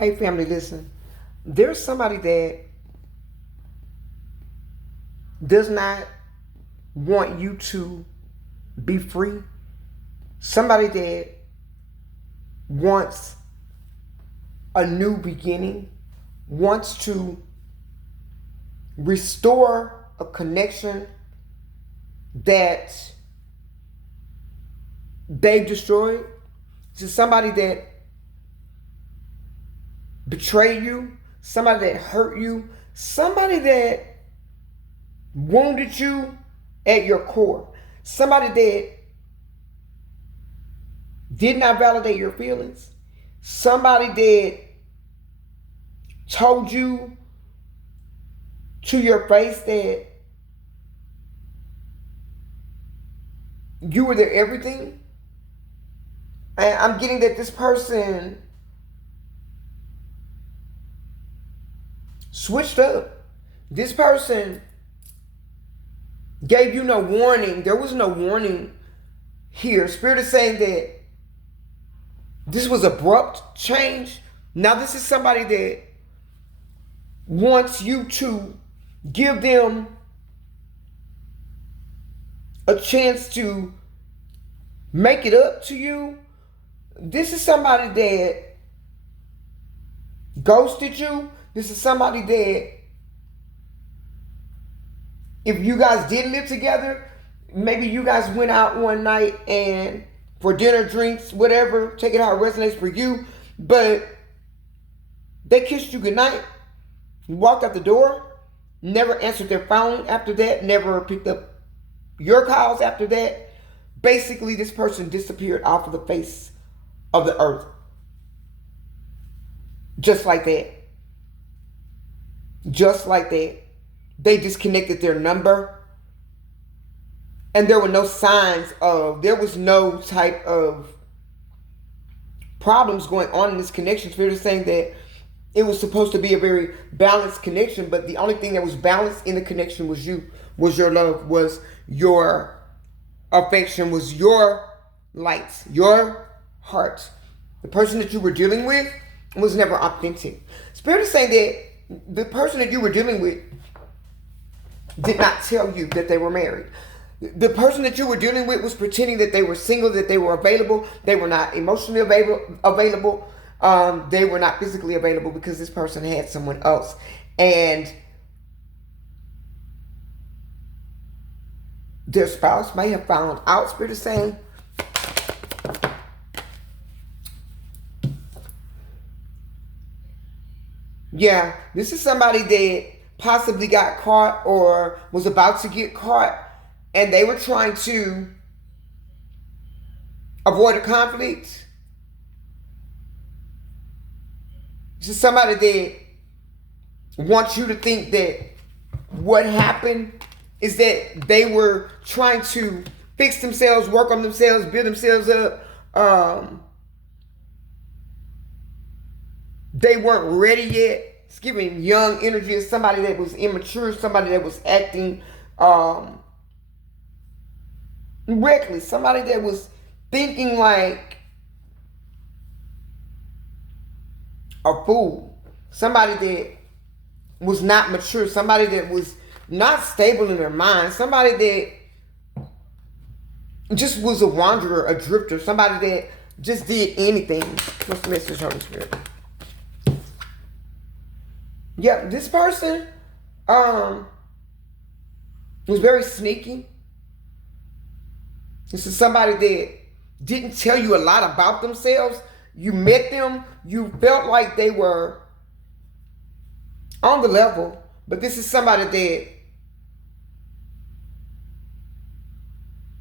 Hey family, listen. There's somebody that does not want you to be free. Somebody that wants a new beginning, wants to restore a connection that they've destroyed. To somebody that betrayed you, somebody that hurt you, somebody that wounded you at your core, somebody that did not validate your feelings, somebody that told you to your face that you were their everything. And I'm getting that this person switched up. This person gave you no warning. There was no warning here. Spirit is saying that this was abrupt change. Now this is somebody that wants you to give them a chance to make it up to you. This is somebody that ghosted you. This is somebody that, if you guys did live together, maybe you guys went out one night and for dinner, drinks, whatever, take it how it resonates for you, but they kissed you goodnight, you walked out the door, never answered their phone after that, never picked up your calls after that. Basically, this person disappeared off of the face of the earth. Just like that. Just like that. They disconnected their number. And there were no signs of, there was no type of problems going on in this connection. Spirit is saying that it was supposed to be a very balanced connection, but the only thing that was balanced in the connection was you, was your love, was your affection, was your lights, your heart. The person that you were dealing with was never authentic. Spirit is saying that the person that you were dealing with did not tell you that they were married. The person that you were dealing with was pretending that they were single, that they were available. They were not emotionally available. They were not physically available because this person had someone else. And their spouse may have found out. Spirit is saying, yeah, this is somebody that possibly got caught or was about to get caught, and they were trying to avoid a conflict. This is somebody that wants you to think that what happened is that they were trying to fix themselves, work on themselves, build themselves up. They weren't ready yet. It's giving young energy as somebody that was immature, somebody that was acting reckless, somebody that was thinking like a fool, somebody that was not mature, somebody that was not stable in their mind, somebody that just was a wanderer, a drifter, somebody that just did anything. What's the message, Holy Spirit? Yeah, this person was very sneaky. This is somebody that didn't tell you a lot about themselves. You met them, you felt like they were on the level, but this is somebody that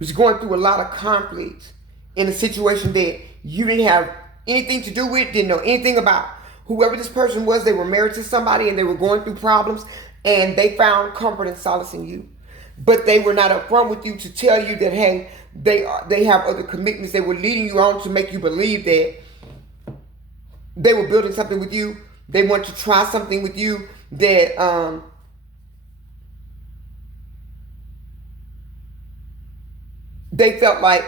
was going through a lot of conflict in a situation that you didn't have anything to do with, didn't know anything about. Whoever this person was, they were married to somebody and they were going through problems, and they found comfort and solace in you. But they were not upfront with you to tell you that, hey, they have other commitments. They were leading you on to make you believe that they were building something with you. They want to try something with you that they felt like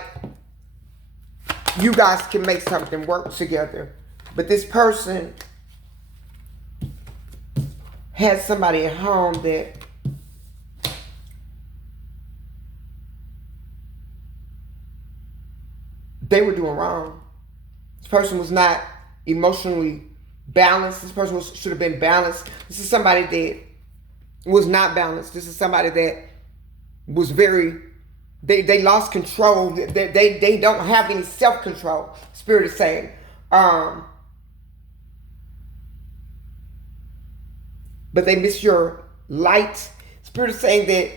you guys can make something work together. But this person had somebody at home that they were doing wrong. This person was not emotionally balanced. This person should have been balanced. This is somebody that was not balanced. This is somebody that was very, they lost control. They don't have any self-control. Spirit is saying. But they miss your light. Spirit is saying that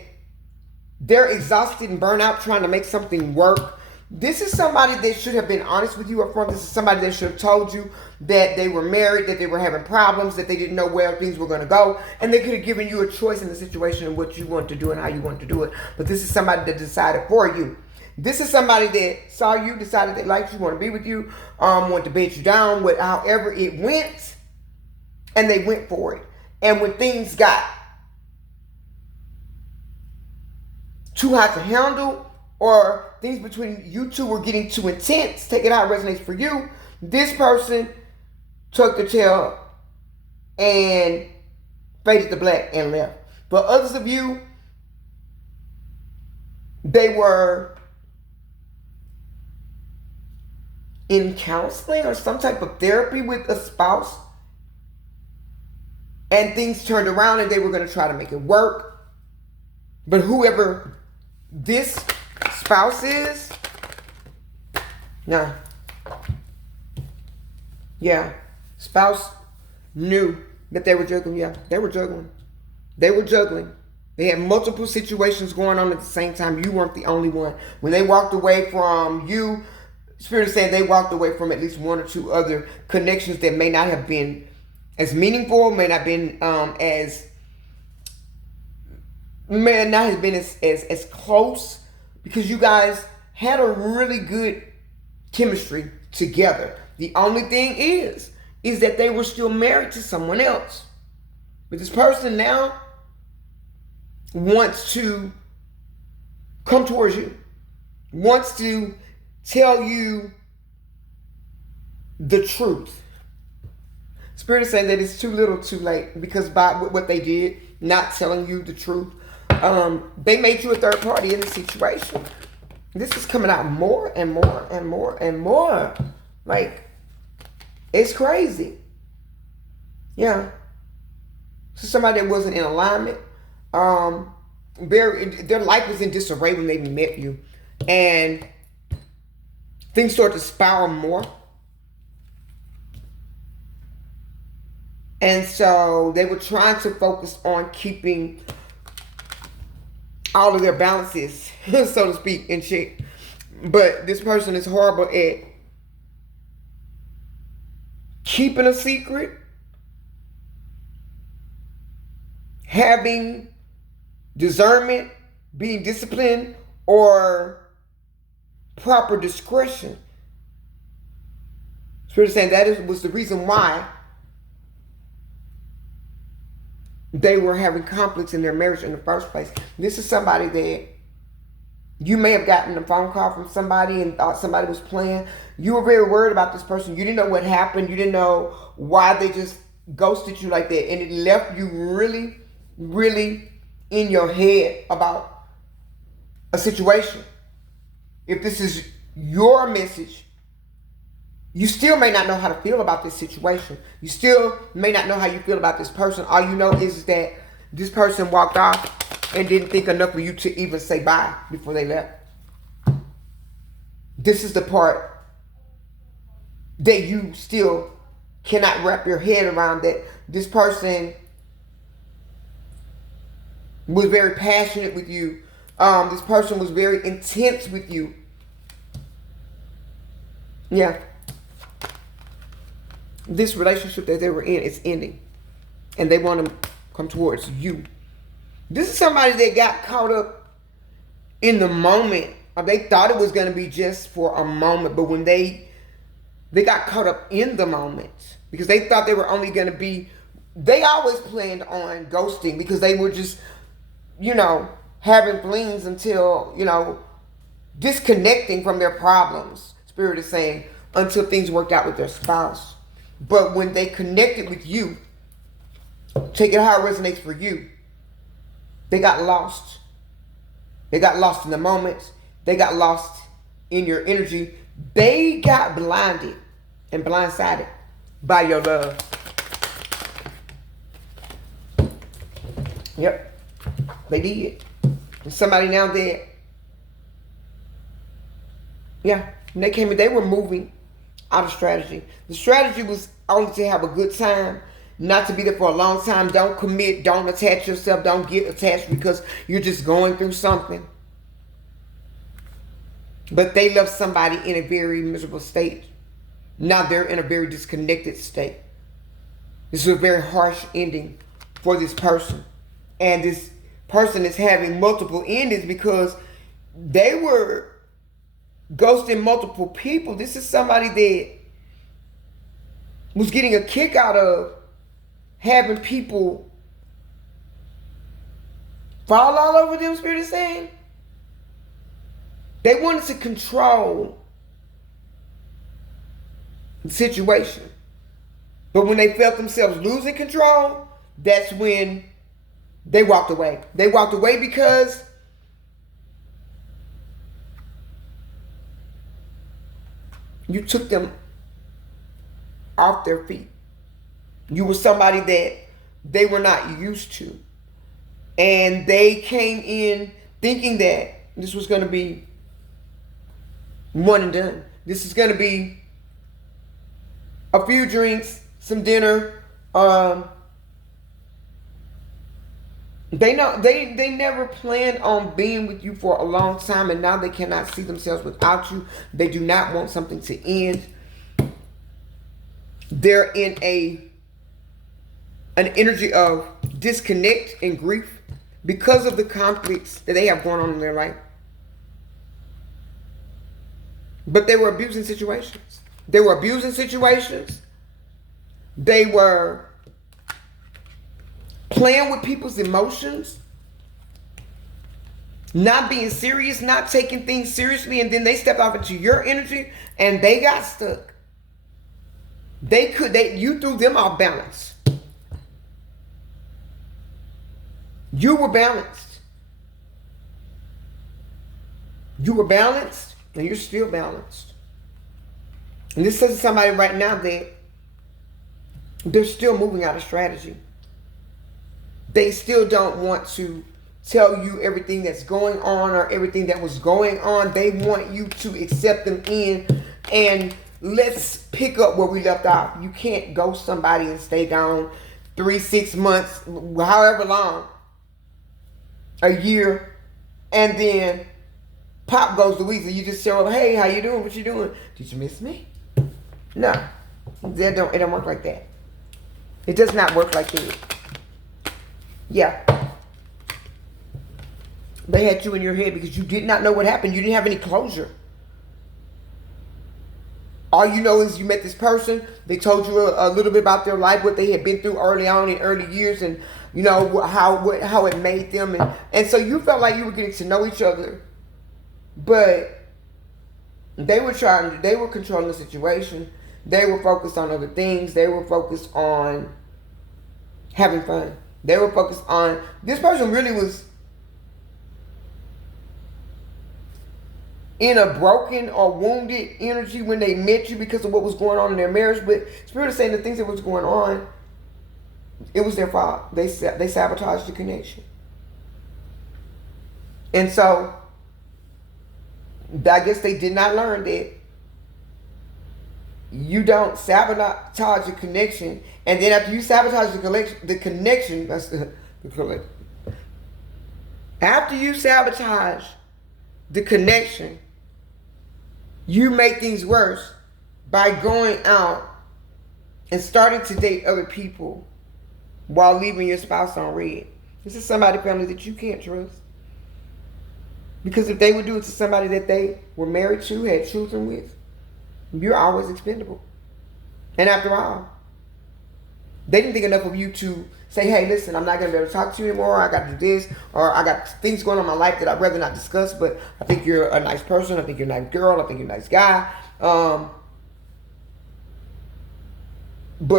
they're exhausted and burnt out trying to make something work. This is somebody that should have been honest with you up front. This is somebody that should have told you that they were married, that they were having problems, that they didn't know where things were going to go. And they could have given you a choice in the situation of what you want to do and how you want to do it. But this is somebody that decided for you. This is somebody that saw you, decided they liked you, want to be with you, want to bed you down, however it went. And they went for it. And when things got too hot to handle, or things between you two were getting too intense, take it how it resonates for you, this person took the tail and faded to black and left. But others of you, they were in counseling or some type of therapy with a spouse, and things turned around and they were going to try to make it work. But whoever this spouse is, spouse knew that they were juggling. They were juggling. They had multiple situations going on at the same time. You weren't the only one. When they walked away from you, Spirit is saying they walked away from at least one or two other connections that may not have been as meaningful, may not have been as close, because you guys had a really good chemistry together. The only thing is that they were still married to someone else. But this person now wants to come towards you, wants to tell you the truth. Spirit is saying that it's too little too late, because by what they did, not telling you the truth, they made you a third party in the situation. This is coming out more and more and more and more. Like, it's crazy. Yeah. So somebody that wasn't in alignment. Their life was in disarray when they met you. And things started to spiral more. And so they were trying to focus on keeping all of their balances, so to speak, in check. But this person is horrible at keeping a secret, having discernment, being disciplined, or proper discretion. Spirit is saying that was the reason why they were having conflicts in their marriage in the first place. This is somebody that you may have gotten a phone call from somebody and thought somebody was playing. You were very worried about this person. You didn't know what happened. You didn't know why they just ghosted you like that. And it left you really, really in your head about a situation. If this is your message, you still may not know how to feel about this situation. You still may not know how you feel about this person. All you know is that this person walked off and didn't think enough of you to even say bye before they left. This is the part that you still cannot wrap your head around, that this person was very passionate with you. This person was very intense with you. Yeah. This relationship that they were in is ending. And they want to come towards you. This is somebody that got caught up in the moment. Or they thought it was going to be just for a moment. But when they got caught up in the moment, because they thought they were only going to be, they always planned on ghosting, because they were just, having flings until, disconnecting from their problems. Spirit is saying, until things worked out with their spouse. But when they connected with you, Take it how it resonates for you. They got lost. They got lost in the moment. They got lost in your energy. They got blinded and blindsided by your love. Yep, they did. And somebody now that, yeah, when they came in, they were moving out of strategy. The strategy was only to have a good time, not to be there for a long time. Don't commit, don't attach yourself, don't get attached because you're just going through something. But they left somebody in a very miserable state. Now they're in a very disconnected state. This is a very harsh ending for this person. And this person is having multiple endings because they were ghosting multiple people. This is somebody that was getting a kick out of having people fall all over them, Spirit is saying. They wanted to control the situation. But when they felt themselves losing control, that's when they walked away. They walked away because you took them off their feet. You were somebody that they were not used to. And they came in thinking that this was going to be one and done. This is going to be a few drinks, some dinner. They never planned on being with you for a long time, and now they cannot see themselves without you. They do not want something to end. They're in an energy of disconnect and grief because of the conflicts that they have going on in their life. But they were abusing situations. They were abusing situations. They were playing with people's emotions, not being serious, not taking things seriously, and then they stepped off into your energy and they got stuck. You threw them off balance. You were balanced. You were balanced and you're still balanced. And this says to somebody right now that they're still moving out of strategy. They still don't want to tell you everything that's going on or everything that was going on. They want you to accept them in and let's pick up where we left off. You can't ghost somebody and stay gone 3, 6 months, however long, a year, and then pop goes Louisa. You just show up, hey, how you doing? What you doing? Did you miss me? No, it don't work like that. It does not work like that. Yeah. They had you in your head because you did not know what happened. You didn't have any closure. All you know is you met this person. They told you a little bit about their life, what they had been through early on in early years, and you know how it made them, and so you felt like you were getting to know each other, but they were controlling the situation. They were focused on other things. They were focused on having fun. They were focused on, this person really was in a broken or wounded energy when they met you because of what was going on in their marriage. But Spirit is saying the things that was going on, it was their fault. They sabotaged the connection. And so, I guess they did not learn that you don't sabotage a connection, and then after you sabotage the connection, that's the correct. After you sabotage the connection, you make things worse by going out and starting to date other people while leaving your spouse on red. This is somebody, family, that you can't trust. Because if they would do it to somebody that they were married to, had children with, you're always expendable. And after all, they didn't think enough of you to say, hey, listen, I'm not going to be able to talk to you anymore. I got to do this. Or I got things going on in my life that I'd rather not discuss. But I think you're a nice person. I think you're a nice girl. I think you're a nice guy. But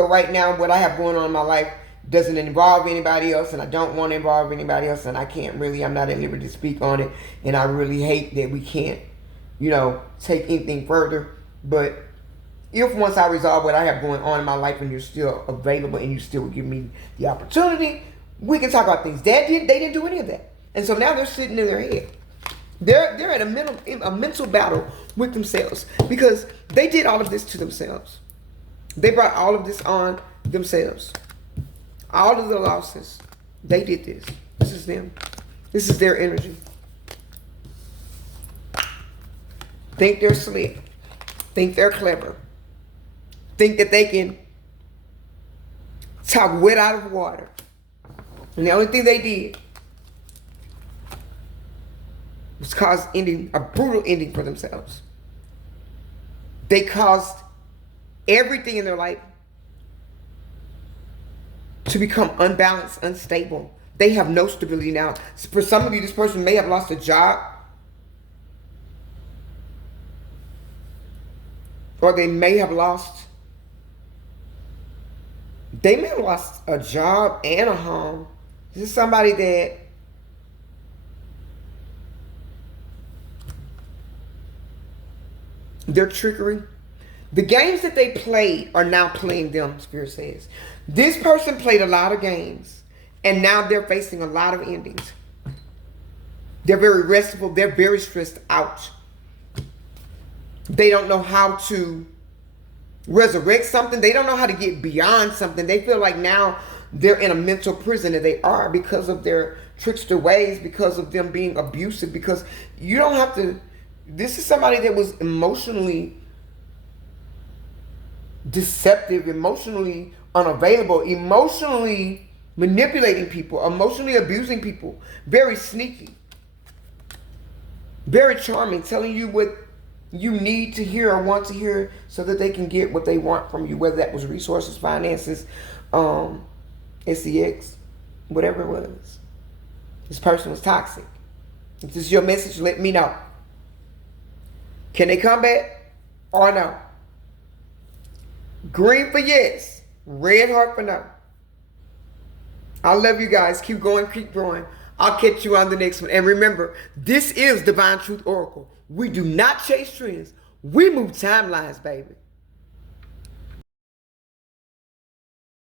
right now, what I have going on in my life doesn't involve anybody else, and I don't want to involve anybody else, and I'm not at liberty to speak on it, and I really hate that we can't, take anything further. But if once I resolve what I have going on in my life and you're still available and you still give me the opportunity, we can talk about things. They didn't do any of that. And so now they're sitting in their head. They're at a mental battle with themselves because they did all of this to themselves. They brought all of this on themselves. All of the losses, they did this. This is them. This is their energy. Think they're slick. Think they're clever. Think that they can talk wet out of water. And the only thing they did was cause a brutal ending for themselves. They caused everything in their life to become unbalanced, unstable. They have no stability now. For some of you, this person may have lost a job, or they may have lost a job and a home. This is somebody that their trickery, the games that they played are now playing them, Spirit says. This person played a lot of games, and now they're facing a lot of endings. They're very restful. They're very stressed out. They don't know how to resurrect something. They don't know how to get beyond something. They feel like now they're in a mental prison, and they are, because of their trickster ways, because of them being abusive, because you don't have to. This is somebody that was emotionally deceptive, emotionally unavailable, emotionally manipulating people, emotionally abusing people, very sneaky, very charming, telling you what you need to hear or want to hear so that they can get what they want from you, whether that was resources, finances, sex, whatever it was. This person was toxic. If this is your message, let me know. Can they come back or no? Green for yes, red heart for no. I love you guys. Keep going, keep growing. I'll catch you on the next one. And remember, this is Divine Truth Oracle. We do not chase trends. We move timelines, baby.